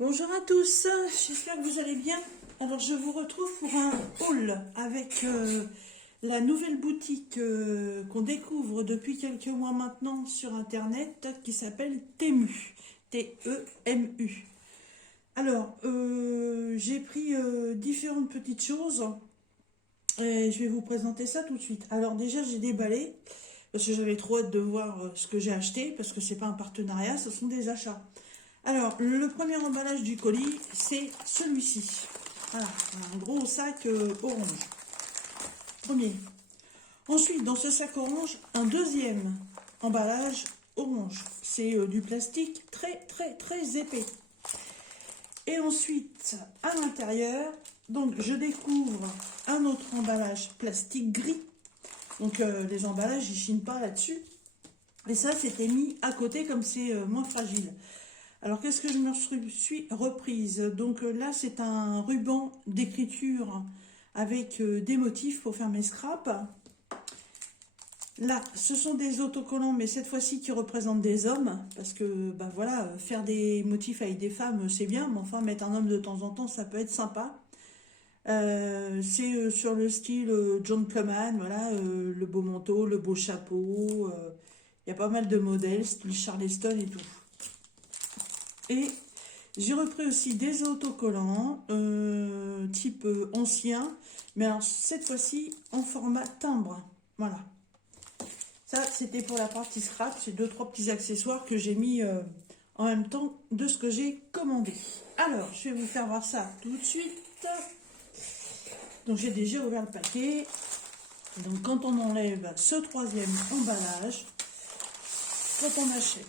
Bonjour à tous, j'espère que vous allez bien. Alors je vous retrouve pour un haul avec la nouvelle boutique qu'on découvre depuis quelques mois maintenant sur internet qui s'appelle Temu. T-E-M-U. Alors j'ai pris différentes petites choses et je vais vous présenter ça tout de suite. Alors déjà j'ai déballé parce que j'avais trop hâte de voir ce que j'ai acheté parce que c'est pas un partenariat, ce sont des achats. Alors, le premier emballage du colis, c'est celui-ci. Voilà, un gros sac orange. Premier. Ensuite, dans ce sac orange, un deuxième emballage orange. C'est du plastique très épais. Et ensuite, à l'intérieur, donc je découvre un autre emballage plastique gris. Donc, les emballages, ils chinent pas là-dessus. Et ça, c'était mis à côté comme c'est moins fragile. Alors, qu'est-ce que je me suis reprise? Donc là, c'est un ruban d'écriture avec des motifs pour faire mes scraps. Là, ce sont des autocollants, mais cette fois-ci qui représentent des hommes. Parce que, bah voilà, faire des motifs avec des femmes, c'est bien. Mais enfin, mettre un homme de temps en temps, ça peut être sympa. C'est sur le style John Gentleman, voilà, le beau manteau, le beau chapeau. Il y a pas mal de modèles, style Charleston et tout. Et j'ai repris aussi des autocollants type ancien, mais alors cette fois-ci en format timbre. Voilà. Ça, c'était pour la partie scrap. C'est 2-3 petits accessoires que j'ai mis en même temps de ce que j'ai commandé. Alors, je vais vous faire voir ça tout de suite. Donc, j'ai déjà ouvert le paquet. Donc, quand on enlève ce troisième emballage, quand on achète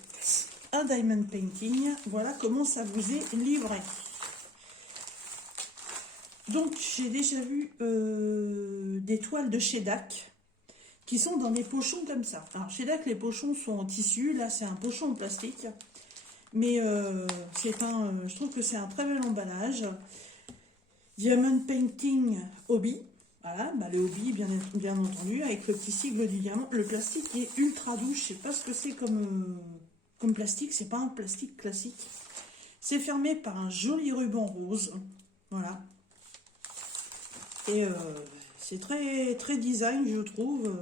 un diamond painting, voilà comment ça vous est livré. Donc j'ai déjà vu des toiles de chez DAC qui sont dans des pochons comme ça. Alors chez DAC les pochons sont en tissu, là c'est un pochon en plastique, mais je trouve que c'est un très bel emballage. Diamond painting hobby, voilà, bah, le hobby bien entendu avec le petit sigle du diamant. Le plastique est ultra doux, je sais pas ce que c'est comme plastique, c'est pas un plastique classique. C'est fermé par un joli ruban rose. Voilà. Et c'est très design, je trouve.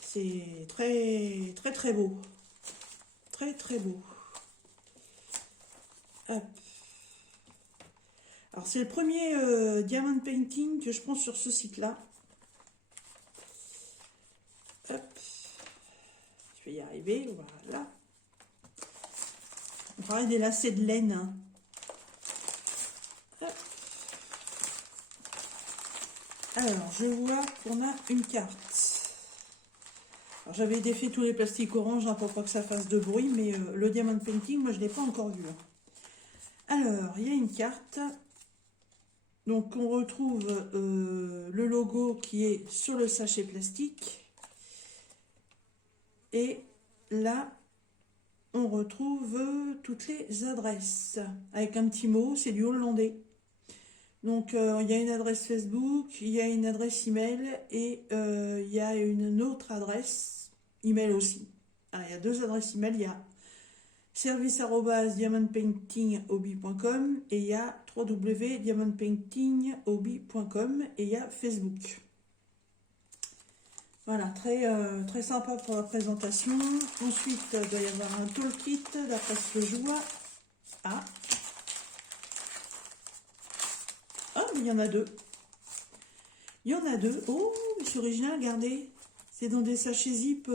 C'est très beau. Très beau. Hop. Alors, c'est le premier diamond painting que je prends sur ce site-là. Hop. Je vais y arriver. Voilà. On parlait des lacets de laine. Hein. Alors, je vois qu'on a une carte. Alors, j'avais défait tous les plastiques orange hein, pour pas que ça fasse de bruit, mais le diamond painting, moi, je ne l'ai pas encore vu. Alors, il y a une carte. Donc, on retrouve le logo qui est sur le sachet plastique. Et là, on retrouve toutes les adresses. Avec un petit mot, c'est du hollandais. Donc, il y a une adresse Facebook, il y a une adresse email et il y a une autre adresse email aussi. Alors, il y a deux adresses email, il y a service@diamondpaintinghobby.com et il y a www.diamondpaintinghobby.com et il y a Facebook. Voilà, très sympa pour la présentation. Ensuite, il doit y avoir un toolkit d'après ce que je vois. Ah, mais il y en a deux. Il y en a deux. Oh, c'est original, regardez. C'est dans des sachets zip,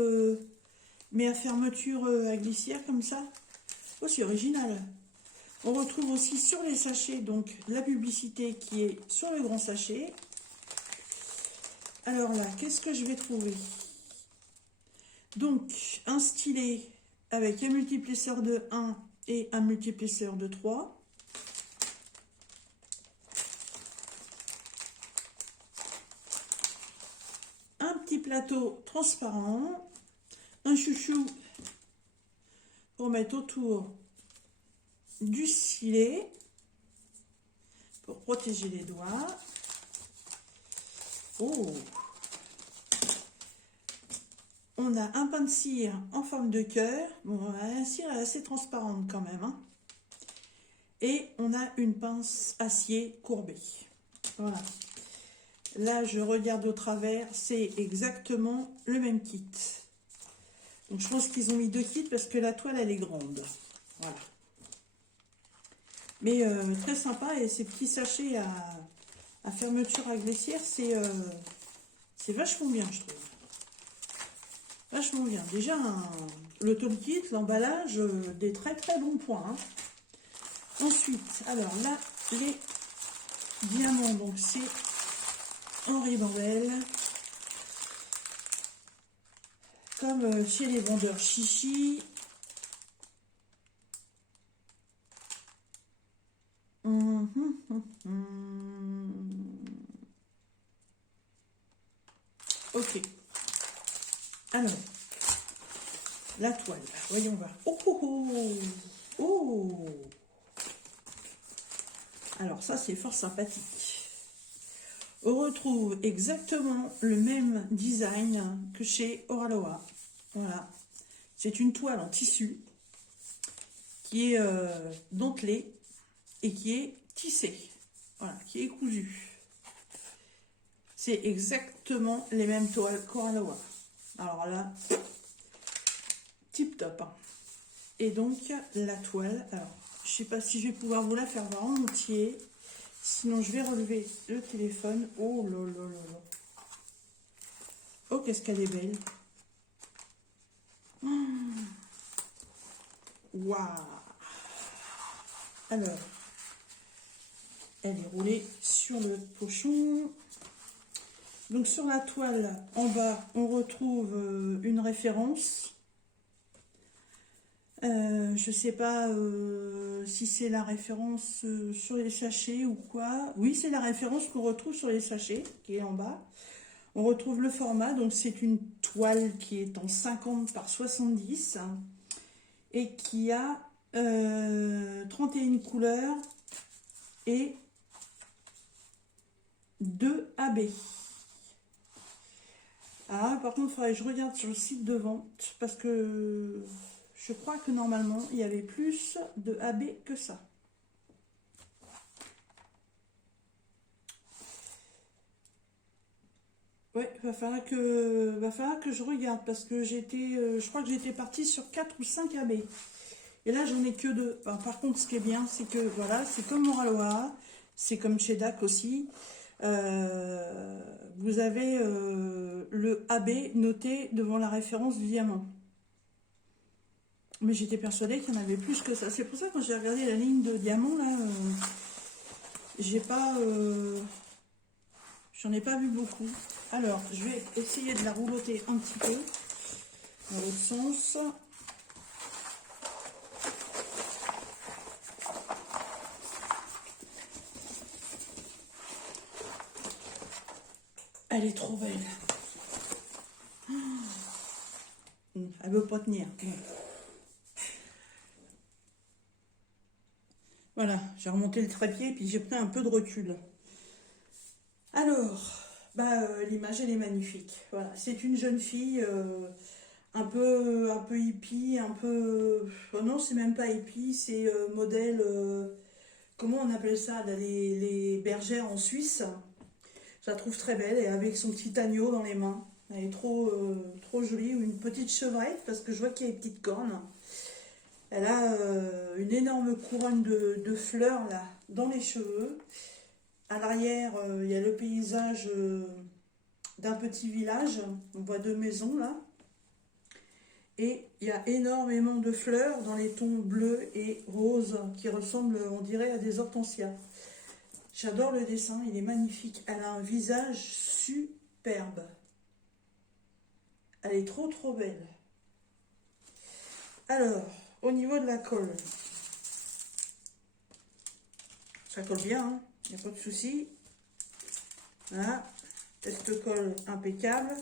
mais à fermeture à glissière comme ça. Oh, c'est original. On retrouve aussi sur les sachets, donc, la publicité qui est sur le grand sachet. Alors là, qu'est-ce que je vais trouver? Donc, un stylet avec un multiplesseur de 1 et un multiplesseur de 3. Un petit plateau transparent. Un chouchou pour mettre autour du stylet pour protéger les doigts. Oh! On a un pain de cire en forme de cœur. Bon, la cire est assez transparente quand même. Hein. Et on a une pince acier courbée. Voilà. Là, je regarde au travers, c'est exactement le même kit. Donc, je pense qu'ils ont mis 2 kits parce que la toile, elle est grande. Voilà. Mais très sympa, et ces petits sachets à fermeture à glissière, c'est vachement bien, je trouve. Vachement bien. Déjà, le toolkit, l'emballage, des très très bons points. Hein. Ensuite, alors là, les diamants, donc c'est en ribambelle. Comme chez les vendeurs chichi. Ok. Alors, la toile, voyons voir. Oh, oh, oh, oh. Alors ça, c'est fort sympathique. On retrouve exactement le même design que chez Oraloa. Voilà. C'est une toile en tissu qui est dentelée et qui est tissée. Voilà, qui est cousue. C'est exactement les mêmes toiles qu'Oraloa. Alors là, tip top. Hein. Et donc, la toile, alors, je sais pas si je vais pouvoir vous la faire voir en entier. Sinon, je vais relever le téléphone. Oh là là là là. Oh, qu'est-ce qu'elle est belle. Waouh. Alors, elle est roulée sur le pochon. Donc, sur la toile, en bas, on retrouve une référence. Je sais pas si c'est la référence sur les sachets ou quoi. Oui, c'est la référence qu'on retrouve sur les sachets, qui est en bas. On retrouve le format, donc c'est une toile qui est en 50 par 70 et qui a 31 couleurs et 2 AB. Ah, par contre, il faudrait que je regarde sur le site de vente parce que je crois que normalement, il y avait plus de AB que ça. Ouais, va falloir que je regarde parce que je crois que j'étais partie sur 4 ou 5 AB. Et là, j'en ai que 2. Enfin, par contre, ce qui est bien, c'est que voilà, c'est comme Moraloa, c'est comme chez DAC aussi. Vous avez le AB noté devant la référence du diamant. Mais j'étais persuadée qu'il y en avait plus que ça. C'est pour ça que quand j'ai regardé la ligne de diamant, là, j'ai pas... j'en ai pas vu beaucoup. Alors, je vais essayer de la roulotter un petit peu dans l'autre sens. Elle est trop belle. Elle veut pas tenir. Voilà, j'ai remonté le trépied et puis j'ai pris un peu de recul. Alors, l'image elle est magnifique. Voilà, c'est une jeune fille un peu hippie, un peu. Oh non, c'est même pas hippie, c'est modèle. Comment on appelle ça là, les bergères en Suisse. Je la trouve très belle et avec son petit agneau dans les mains. Elle est trop jolie. Ou une petite chevrette parce que je vois qu'il y a des petites cornes. Elle a une énorme couronne de fleurs là dans les cheveux. À l'arrière, il y a le paysage d'un petit village. On voit 2 maisons là. Et il y a énormément de fleurs dans les tons bleus et roses qui ressemblent, on dirait, à des hortensias. J'adore le dessin, il est magnifique. Elle a un visage superbe. Elle est trop belle. Alors, au niveau de la colle, ça colle bien, hein, il n'y a pas de souci. Voilà, test colle impeccable.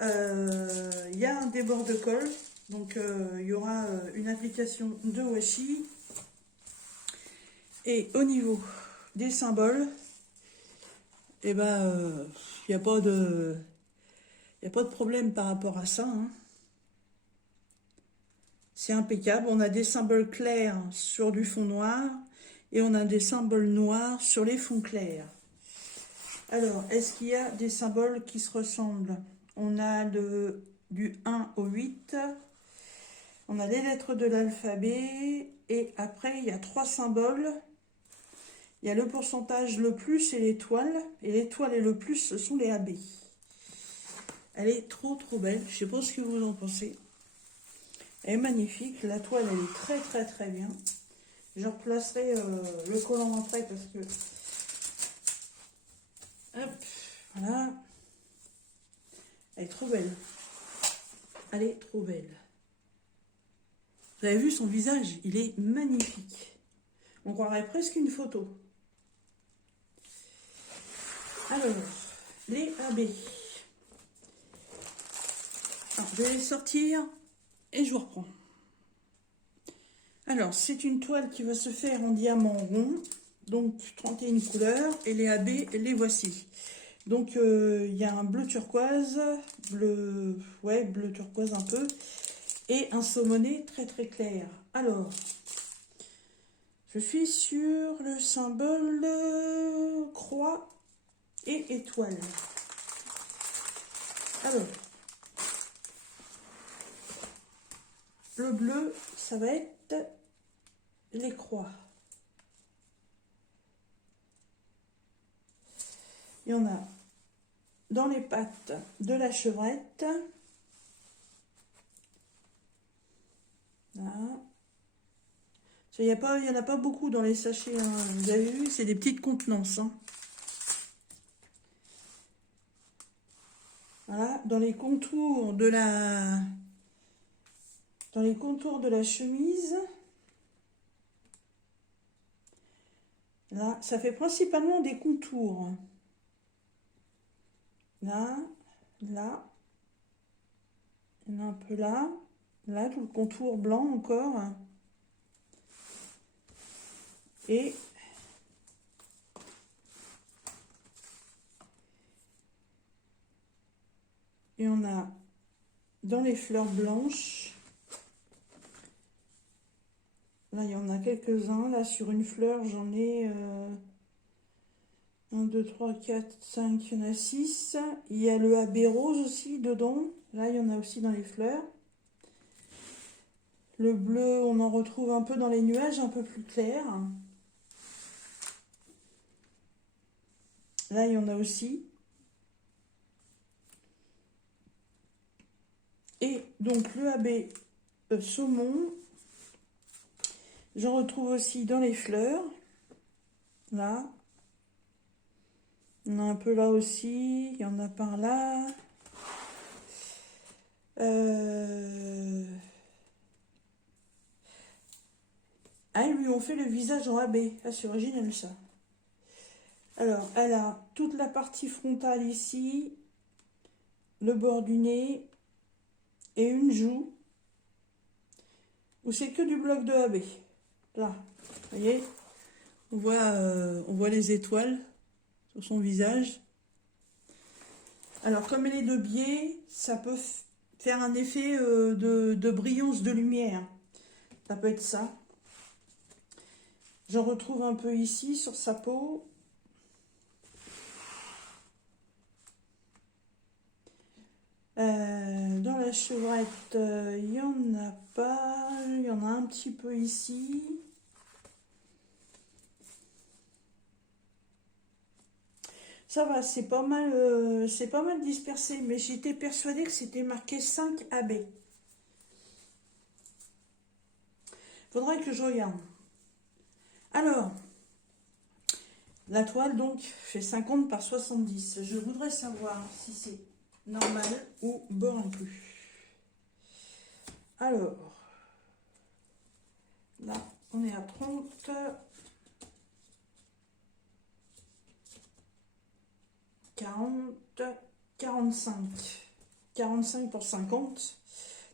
Il y a un débord de colle, donc il y aura une application de washi. Et au niveau des symboles, eh ben, il n'y a pas de problème par rapport à ça. Hein. C'est impeccable. On a des symboles clairs sur du fond noir Et on a des symboles noirs sur les fonds clairs. Alors, est-ce qu'il y a des symboles qui se ressemblent? On a du 1 au 8. On a les lettres de l'alphabet. Et après, il y a 3 symboles. Il y a le pourcentage, le plus et l'étoile. Et l'étoile et le plus, ce sont les AB. Elle est trop belle. Je ne sais pas ce que vous en pensez. Elle est magnifique. La toile, elle est très bien. Je replacerai le collant après parce que... Hop, voilà. Elle est trop belle. Elle est trop belle. Vous avez vu son visage? Il est magnifique. On croirait presque une photo. Alors, les AB. Alors, je vais les sortir et je vous reprends. Alors, c'est une toile qui va se faire en diamant rond. Donc, 31 couleurs. Et les AB, les voici. Donc, il y a un bleu turquoise. Bleu turquoise un peu. Et un saumoné très clair. Alors, je suis sur le symbole croix et étoile. Alors, le bleu, ça va être les croix. Il y en a dans les pattes de la chevrette. Là. Il n'y en a pas beaucoup dans les sachets. Hein. Vous avez vu, c'est des petites contenances. Hein. Voilà, dans les contours de la chemise. Là, ça fait principalement des contours. Là, là. Il y en a un peu là. Là, tout le contour blanc encore. Et on a dans les fleurs blanches. Là, il y en a quelques-uns. Là, sur une fleur, j'en ai 1, 2, 3, 4, 5, il y en a 6. Il y a le AB rose aussi dedans. Là, il y en a aussi dans les fleurs. Le bleu, on en retrouve un peu dans les nuages, un peu plus clair. Là, il y en a aussi. Et donc, le AB saumon, j'en retrouve aussi dans les fleurs. Là. Il y en a un peu là aussi. Il y en a par là. Ah, ils lui ont fait le visage en AB. Ah, c'est original ça. Alors, elle a toute la partie frontale ici, le bord du nez et une joue où c'est que du bloc de AB. Là, vous voyez, on voit les étoiles sur son visage. Alors, comme elle est de biais, ça peut faire un effet de brillance de lumière. Ça peut être ça. J'en retrouve un peu ici sur sa peau. Dans la chevrette, il n'y en a pas. Il y en a un petit peu ici. Ça va, c'est pas mal dispersé, mais j'étais persuadée que c'était marqué 5 AB. Faudrait que je regarde. Alors, la toile donc fait 50 par 70. Je voudrais savoir si c'est normal ou bord inclus. Alors, là, on est à 30, 40, 45. 45 pour 50.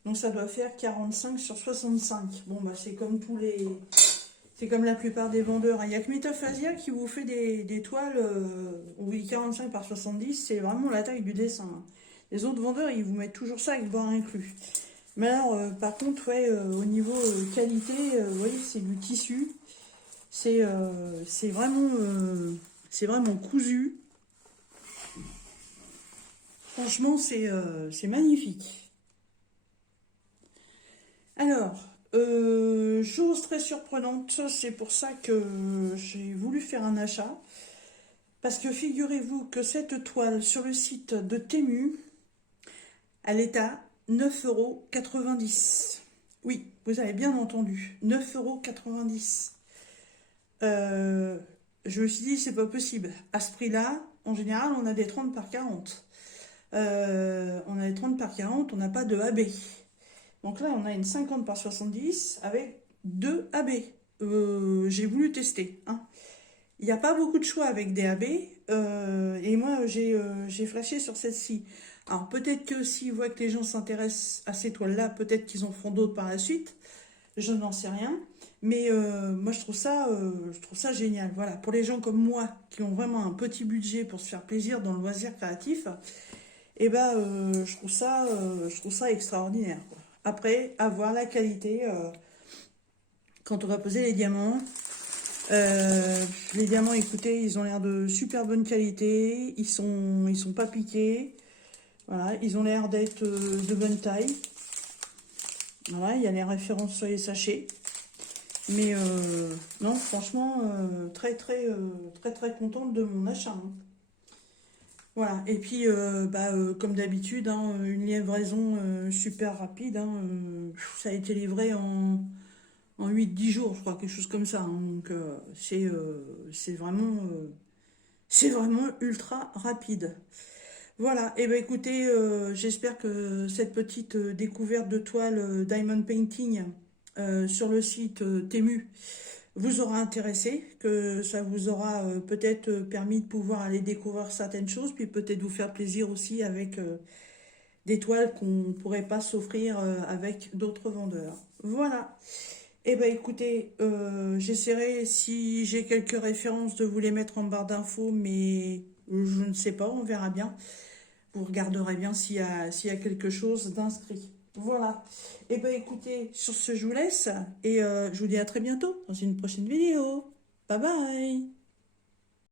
Donc ça doit faire 45 sur 65. Bon, bah c'est comme tous les... C'est comme la plupart des vendeurs. Il n'y a que Metaphasia qui vous fait des toiles, oui, 45 par 70, c'est vraiment la taille du dessin. Les autres vendeurs, ils vous mettent toujours ça avec bord inclus. Mais alors, par contre, ouais, au niveau qualité, vous voyez, c'est du tissu. C'est vraiment cousu. Franchement, c'est magnifique. Alors, chose très surprenante, c'est pour ça que j'ai voulu faire un achat. Parce que figurez-vous que cette toile sur le site de Temu, elle est à 9,90 €. Oui, vous avez bien entendu, 9,90 €. Je me suis dit, c'est pas possible. À ce prix-là, en général, on a des 30 par 40. On a des 30 par 40, on n'a pas de AB. Donc là, on a une 50 par 70 avec 2 AB. J'ai voulu tester, hein. Il n'y a pas beaucoup de choix avec des AB. Et moi, j'ai flashé sur celle-ci. Alors, peut-être que s'ils voient que les gens s'intéressent à ces toiles-là, peut-être qu'ils en feront d'autres par la suite. Je n'en sais rien. Mais moi, je trouve ça génial. Voilà, pour les gens comme moi, qui ont vraiment un petit budget pour se faire plaisir dans le loisir créatif, et ben, je trouve ça extraordinaire, quoi. Après, avoir la qualité, quand on va poser les diamants. Les diamants, écoutez, ils ont l'air de super bonne qualité. Ils sont pas piqués. Voilà, ils ont l'air d'être de bonne taille. Voilà, il y a les références sur les sachets. Mais non, franchement, très contente de mon achat, hein. Voilà, et puis comme d'habitude, hein, une livraison super rapide, hein, ça a été livré en 8-10 jours, je crois, quelque chose comme ça, hein. Donc c'est vraiment ultra rapide. Voilà, et ben écoutez, j'espère que cette petite découverte de toile Diamond Painting sur le site Temu vous aura intéressé, que ça vous aura peut-être permis de pouvoir aller découvrir certaines choses, puis peut-être vous faire plaisir aussi avec des toiles qu'on ne pourrait pas s'offrir avec d'autres vendeurs. Voilà. Eh ben écoutez, j'essaierai, si j'ai quelques références, de vous les mettre en barre d'infos, mais je ne sais pas, on verra bien. Vous regarderez bien s'il y a quelque chose d'inscrit. Voilà. Eh ben écoutez, sur ce, je vous laisse et je vous dis à très bientôt dans une prochaine vidéo. Bye bye!